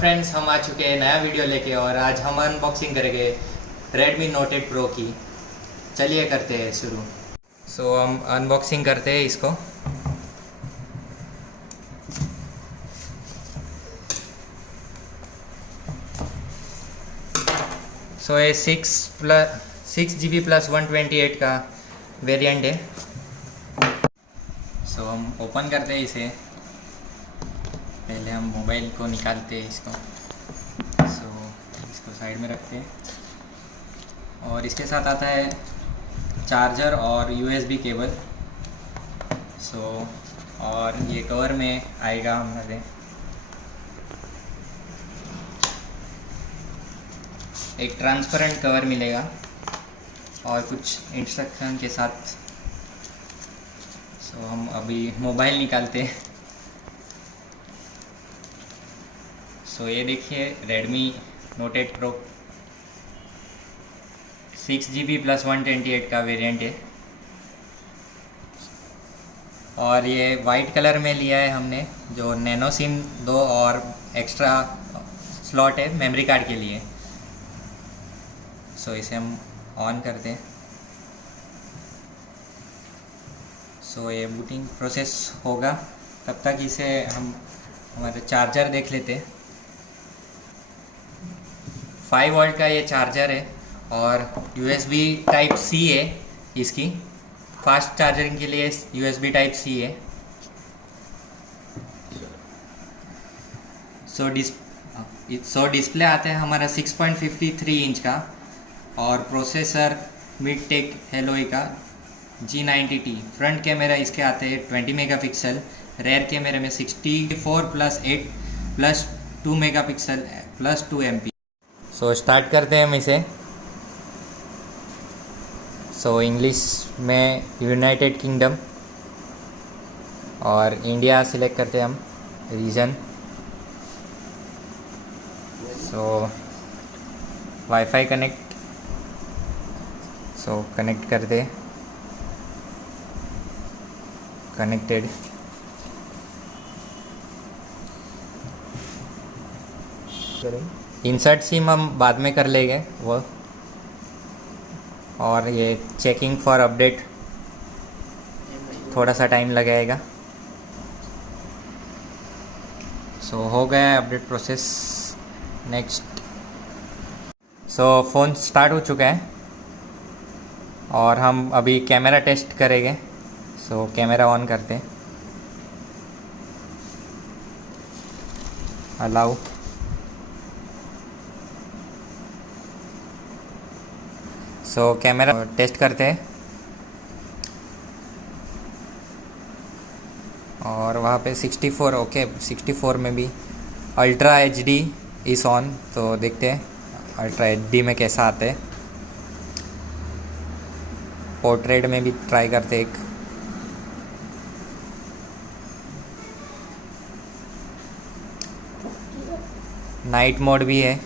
Friends, हम आ चुके हैं नया वीडियो लेके और आज हम अनबॉक्सिंग करेंगे Redmi Note 8 Pro की। चलिए करते हैं शुरू। सो हम अनबॉक्सिंग करते हैं इसको। सो ये 6GB प्लस 128 का वेरिएंट है। सो हम ओपन करते हैं इसे। पहले हम मोबाइल को निकालते हैं इसको। इसको साइड में रखते हैं और इसके साथ आता है चार्जर और USB केबल। और ये कवर में आएगा हमारे एक ट्रांसपेरेंट कवर मिलेगा और कुछ इंस्ट्रक्शन के साथ। हम अभी मोबाइल निकालते हैं। ये देखिए Redmi Note 8 Pro 6GB plus 128 का वेरिएंट है और ये वाइट कलर में लिया है हमने, जो नैनो सिम 2 और एक्स्ट्रा स्लॉट है मेमोरी कार्ड के लिए। इसे हम ऑन करते हैं। ये बूटिंग प्रोसेस होगा, तब तक इसे हम हमारे चार्जर देख लेते हैं। 5 वोल्ट का ये चार्जर है और USB टाइप C है। इसकी फास्ट चार्जरिंग के लिए USB टाइप C है। डिस्प्ले आता है हमारा 6.53 इंच का और प्रोसेसर मिडटेक हेलोई का G90T। फ्रंट कैमरा इसके आते हैं 20 मेगापिक्सल, रेयर कैमरे में 64 plus 8 plus 2 megapixel plus 2 MP। Start करते हैं हम इसे। इंग्लिश में यूनाइटेड किंगडम और इंडिया सिलेक्ट करते हैं हम रीजन। वाईफाई कनेक्ट कनेक्ट करते, कनेक्टेड। इंसर्ट सिम हम बाद में कर लेंगे वो, और ये चेकिंग फॉर अपडेट थोड़ा सा टाइम लगेगा। हो गया है update process. Next. Phone start हो चुका है और हम अभी कैमरा टेस्ट करेंगे। कैमरा ऑन करते हैं, अलाउ। कैमरा टेस्ट करते हैं और वहाँ पे 64 ओके 64 में भी अल्ट्रा HD इस ऑन। देखते हैं अल्ट्रा HD में कैसा आता है। पोर्ट्रेट में भी ट्राई करते एक। नाइट मोड भी है,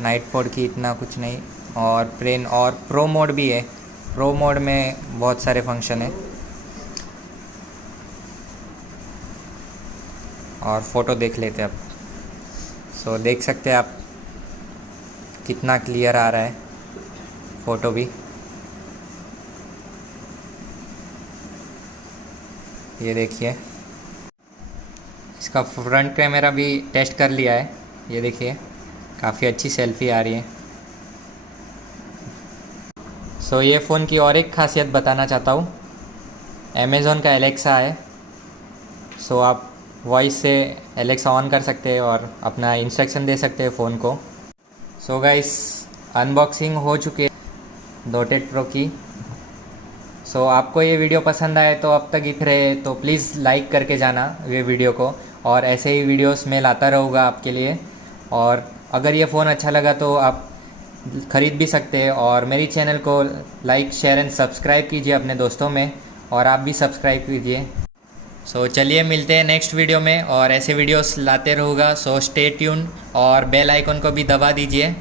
नाइट मोड की इतना कुछ नहीं। और प्लेन और प्रो मोड भी है। प्रो मोड में बहुत सारे फंक्शन है। और फ़ोटो देख लेते हैं अब। देख सकते हैं आप कितना क्लियर आ रहा है फ़ोटो भी। ये देखिए, इसका फ्रंट कैमरा भी टेस्ट कर लिया है। ये देखिए काफ़ी अच्छी सेल्फी आ रही है। ये फ़ोन की और एक ख़ासियत बताना चाहता हूँ। अमेज़ॉन का एलेक्सा है। आप वॉइस से एलेक्सा ऑन कर सकते हैं और अपना इंस्ट्रक्शन दे सकते हैं फ़ोन को। गाइस, अनबॉक्सिंग हो चुकी है Note 8 Pro की। आपको ये वीडियो पसंद आए तो अब तक दिख रहे तो प्लीज़ लाइक करके जाना ये वीडियो को, और ऐसे ही वीडियोस मैं लाता रहूँगा आपके लिए। और अगर ये फ़ोन अच्छा लगा तो आप ख़रीद भी सकते हैं। और मेरी चैनल को लाइक शेयर एंड सब्सक्राइब कीजिए अपने दोस्तों में, और आप भी सब्सक्राइब कीजिए। चलिए मिलते हैं नेक्स्ट वीडियो में और ऐसे वीडियोस लाते रहूँगा। स्टे ट्यून और बेल आइकन को भी दबा दीजिए।